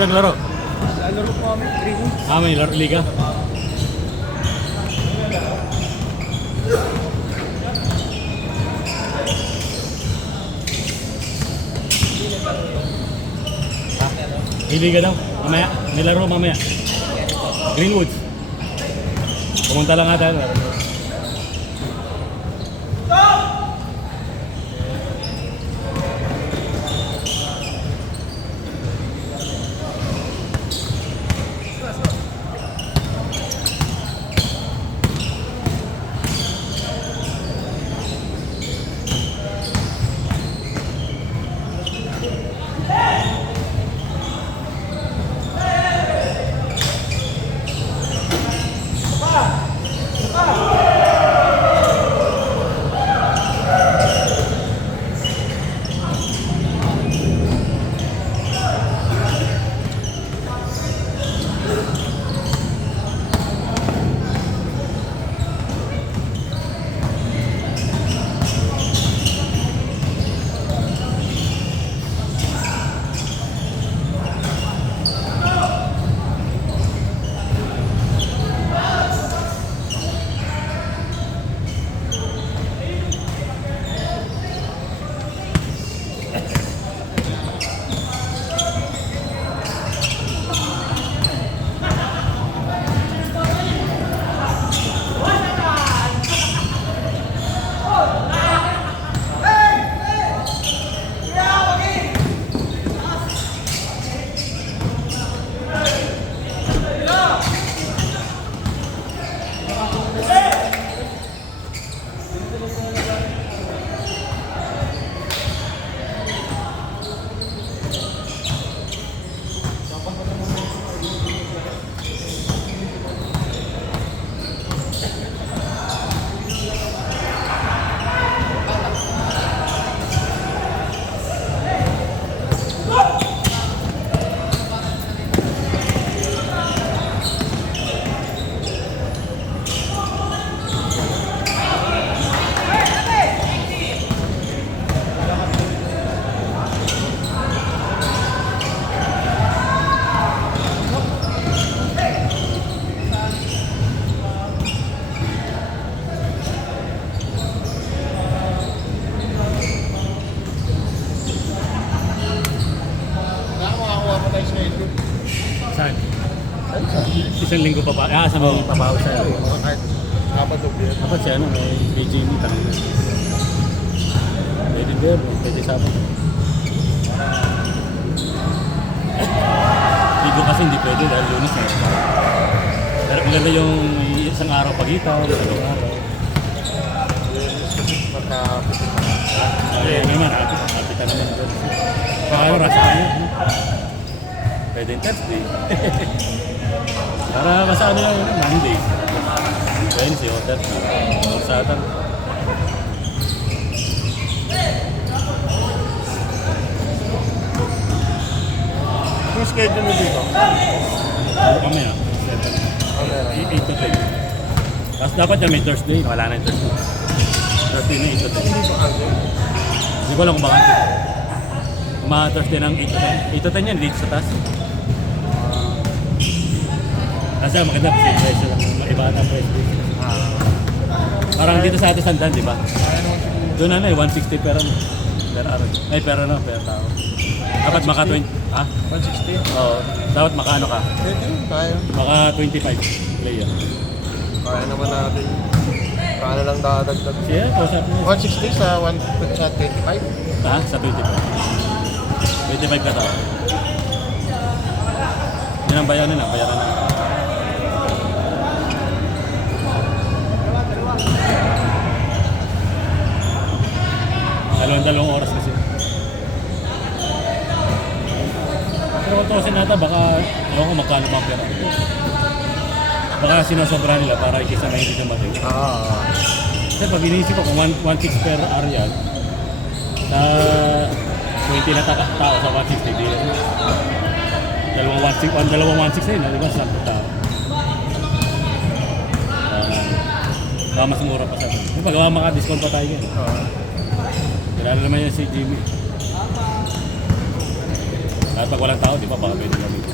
naglaro? Laro po kami, training. May laro liga. Iliga daw. Mamaya. May laro mamaya. Greenwoods. Pumunta lang ata. Saan? Isang linggo pa ba? Sa mga pabaho siya. Dapat siya, may Jamie tanong na. Pwede there, pwede sabon. Ligo kasi hindi pwede dahil lunes na. Pero maganda yung isang araw pagitan, isang araw. Ayun naman, hapitan naman doon. Baka rasahan yun. Pwede yung Thursday. Para masano lang yun, Monday. Wednesday o Thursday. O Saturday. Yung schedule mo dito? Mamaya. 8 to 10. Tapos dapat yan may Thursday. Wala na yung Thursday. Thursday na 8 to 10. Hindi ko alam kung bakit. Mga Thursday ng 8 to 10. 8 to 10 yan, dito sa taas. Kasi maganda kasi presyo lang. Iba na presyo. Parang dito sa atin sandan, di ba? Doon 160 per ano. Per araw. Ay, per ano, per tao. Dapat maka 20. 160? Oo. Dapat maka ano ka? Pwede yun, kaya. Maka 25 player. Kaya naman natin. Kaya lang dadagdag. Siya, kausap mo. 160 sa 25? Sa 25. 25 ka tao. Yan ang bayaran na. Bayaran na. Dalawang oras kasi. Pero kung tuwasin natin, baka ewan ko magkano mga pera. Baka sinasobra nila para ikisa na hindi dumating. Kasi pag inisip ko kung 1.6 per area, sa 20 na tao sa 160, di dalawang 1.6 na yun, di ba? Sa tao. Baka mas mura pa sa atin. Pag maka-discount pa tayo yan. Kilala naman yan si Jimmy. At pag walang tao, di ba, baka pwede gamitin.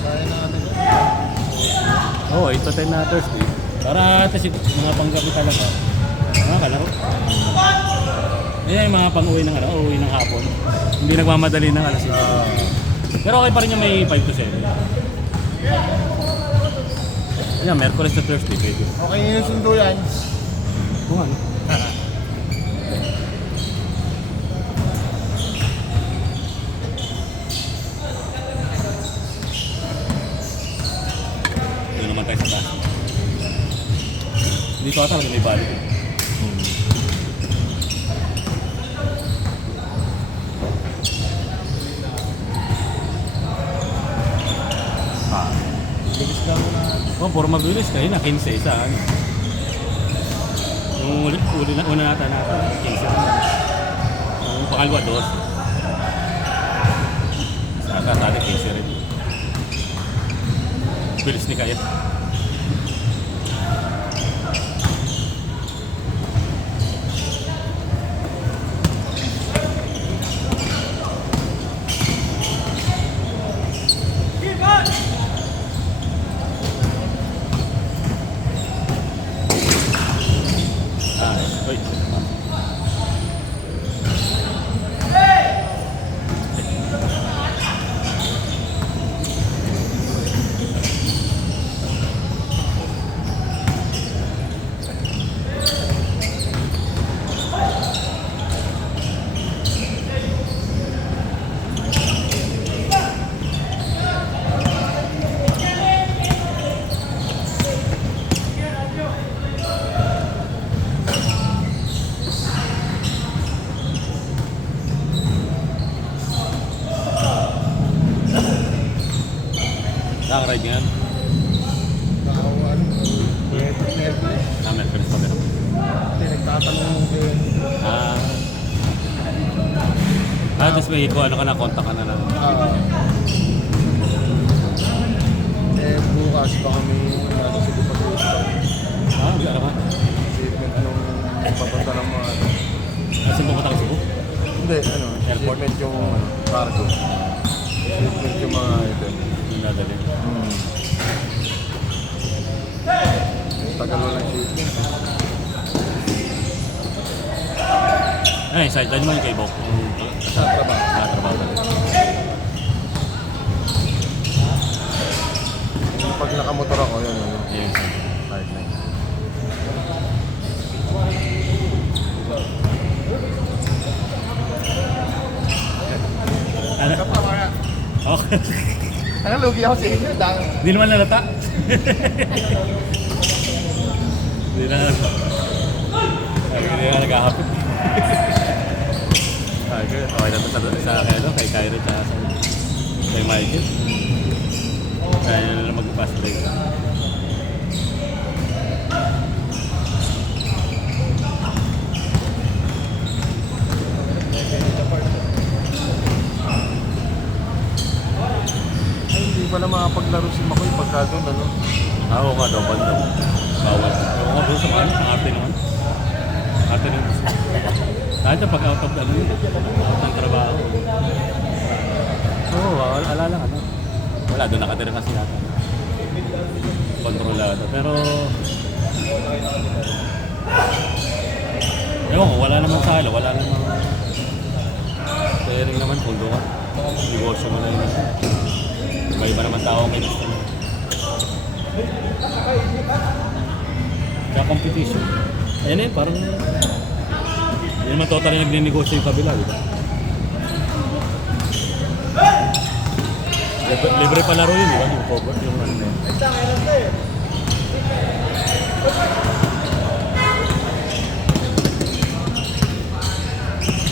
Kaya natin. Oo, 8 to 10 na Thursday. Para at least mga panggabi talaga. Mga kalaro. Yan yung mga pang-uwi ng, uwi ng hapon. Hindi nagmamadali ng alas 5. Pero okay pa rin yung may 5 to 7. Yan, Merkules to Thursday, pwede. Okay yung sundo yan. Kung ano. Doon naman tayo sa taas. Dito ata kasi may balik. Bilis ka mo na. Oh, puro mabilis kayo na 15 isa. Ano? Yung uli na una natin 15. Yung pangalawa 2. Saka sa atin 15 rin. Bilis ni Kaya. Uy. Naka-ride ngayon. Nakawan. Nervous. Merkules pa meron. Hindi, nagtatanong din. Tapos may ito, ano ka na, contact ka na lang. Bukas baka may nasa sige pag-uusap. Ano ka? Shipment nung papunta ng mga ano. Kasi pumunta ka Cebu? Hindi, ano, Airport? shipment yung cargo. Shipment yung mga item. Yung nadali. Tagal walang shipment. Ay, sideline mo yung kay Bok. Sa trabaho. Nakatrabaho talaga. Pag nakamotor ako, yun, ano. Yes. Sideline. Ano? Okay. Ano, lugi ako sa inyo, dahil. Hindi naman nalata. Hindi na nalata. Hindi na nag-ahapit. Okay na ito kay Kyrie at kay Michael. Kaya nyo na mag-pass play. Hindi pala makapaglaro si Makoy pagka doon, ano. Oo ka daw, banda. Bawal. Oo ka doon sa mga ang arte naman. Arte naman gusto. Kahit na pag out of out ng trabaho. Oo, ala lang ano. Wala, doon nakatira kasi yata. Kontrolado. Pero ewan ko, wala naman sa halo, wala naman sharing naman kung doon ka. Negosyo mo na yun. Iba-iba naman tao ang gusto mo. Kaya competition. Ayan yun, parang hindi naman totally nagne-negosyo yung kabila, di ba? Libre pa laro yun, di ba? Yung cover, yung ano na yun.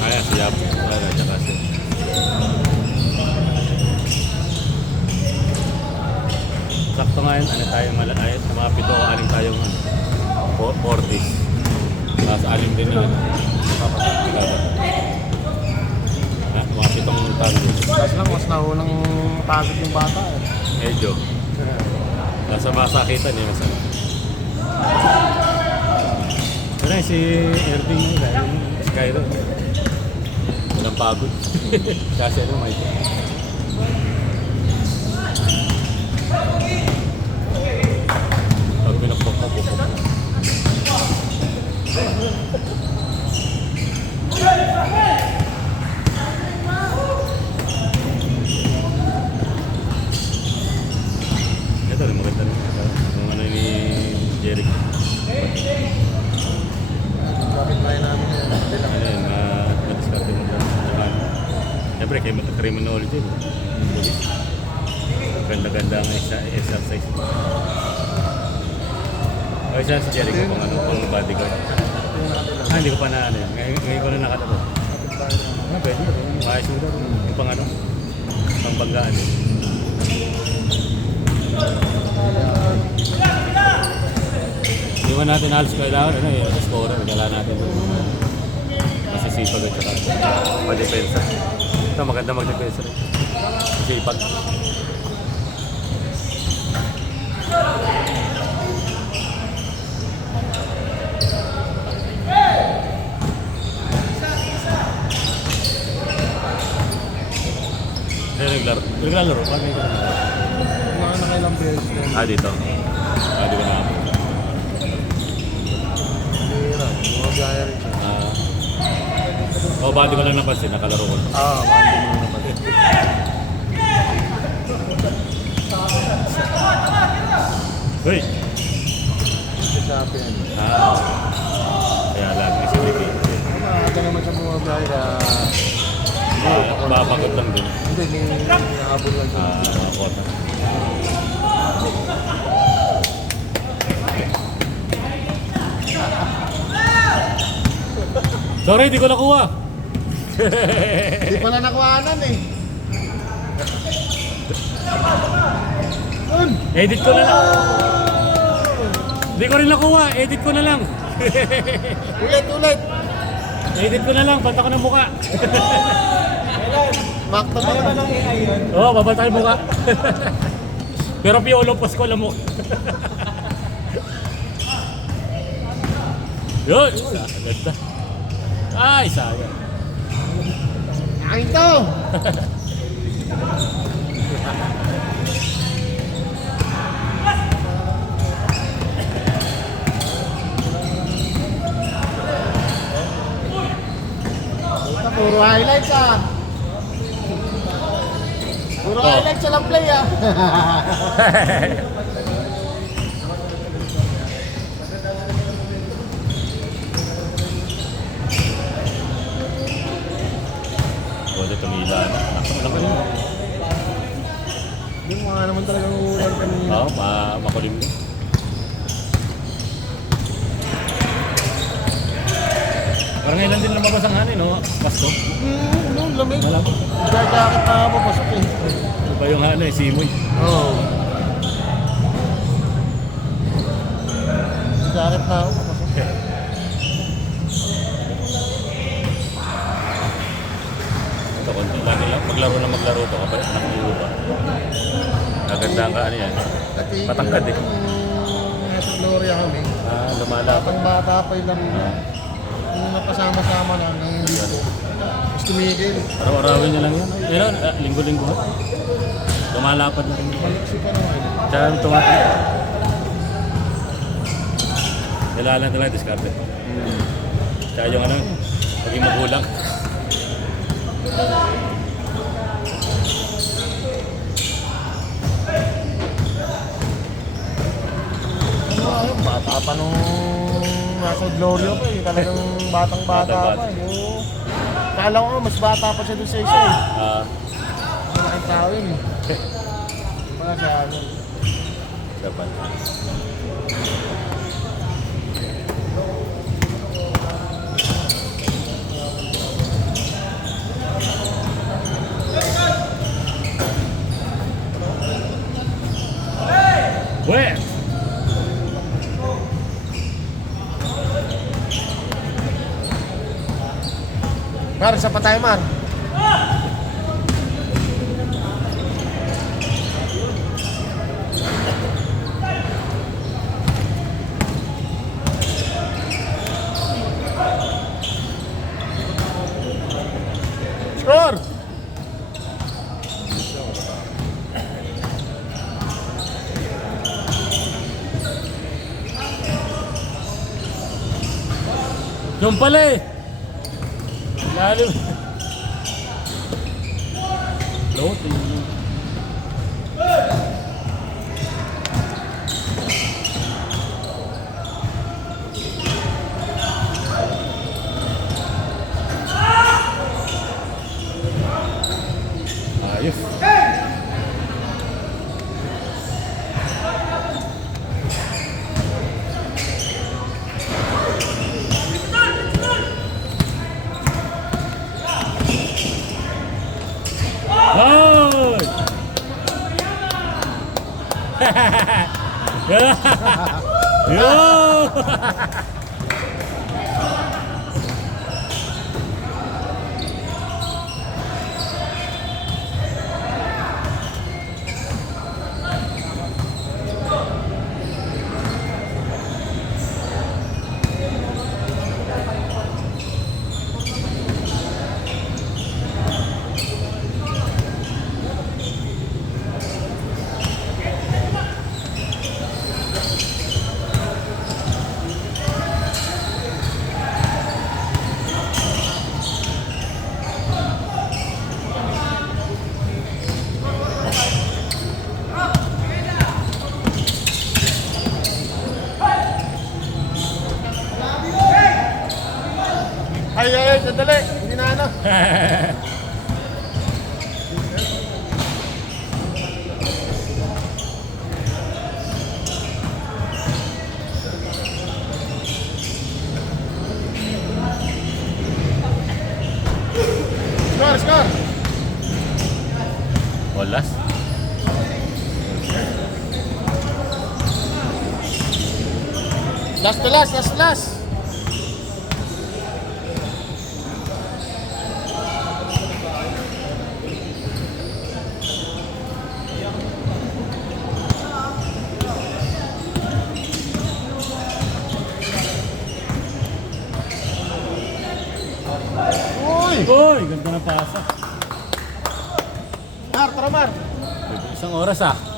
Kaya siya, kaya tsaka siya. Sakto nga yun, ano tayong ayos, sa mga pito, aling tayong 40s. Tapos alim din na, mga pitong target. Tapos lang, mas naunang matagod yung bata, eh. Medyo. Nasa masakitan eh, masama. Pero si Irving yung si Cairo. Yan ang pagod. Kasi ano, may pag pinakpok mo, pupok mo. Ito rin, maganda rin. Yung ano ni Jeric. Bakit tayo namin yan? Ano yun, na-discarte mo lang. Saka, siyempre, criminology. Police. Ganda-ganda ang exercise. O isa si Jeric kung ano, pang bodyguard. Hindi ko pa na ano yun. Ngayon ko na nakatapos. Pwede. Maayos mo daw. Yung pang ano, pang banggaan. Iwan natin halos kailangan, ano eh, scorer, gala natin. Masisipag at saka ma-depensa. Ito, maganda mag-depensa rin. Masipag. Naglalaro. Paano yung Mga nakailang beses na. dito. Di ko na ako. Hira, mga gaya rin siya. Badi ko lang napansin, nakalaro ko. Mandi mo naman. Uy! Sabi yan. Kaya lang, si Vicky. Maaga naman sa mga gaya. Papagod lang din. Hindi, naabot lang siya. Mga kota. Sorry, di ko nakuha. Hindi pala nakuhanan eh. Edit ko na lang. Di ko rin nakuha, edit ko na lang. Ulit. Edit ko na lang, banta ko ng muka. Makta pa naman ang AI yun. Oo, babanta yung muka. Pero piolo post ko alam mo. Yun! Ganda. Ay, sayang. Ay ito! Puro highlights ah. Puro highlights sa lang play ah. Pwede tumila. Alam ko rin. Yung mga naman talagang ulan kanina. Oo, makulim din. Parang ngayon din lumabas ang hanin, no? Pasto. Nung lamig. Malamang. Jacket na papasok eh. Ito pa yung ano eh, simoy. Oo. Jacket na ako papasok. Ito, kung lagi lang, maglaro to, kapag anak ng lupa. Kagandaan ka, ano yan. Patangkad eh. Nasa Gloria kami. Lumalapad. Pang bata pa lang. Yung napasama-sama lang ng dito. Mas tumigil. Araw-arawin niya lang yan. Pero, linggo-linggo. Lumalapad na rin. Maliksi pa naman. Tsaka tumatang. Kailangan talaga diskarte. Tsaka yung ano, maging magulang. Bata pa nung nasa Gloria pa eh. Talagang batang-bata pa eh. Oo. Kala ko mas bata pa siya doon sa isa eh. Malaking tao yun eh. Mga sa ano. Dapat. Weh! Mar, isa pa tayo Mar. Yung pala eh. Lalim. Floating. Ayos. Hoy! Yo! Ay, sandali. Hindi na ano. Score! Walas. Last. Uy! Uy, ganda ng pasa. Tara, Mar. Isang oras ah.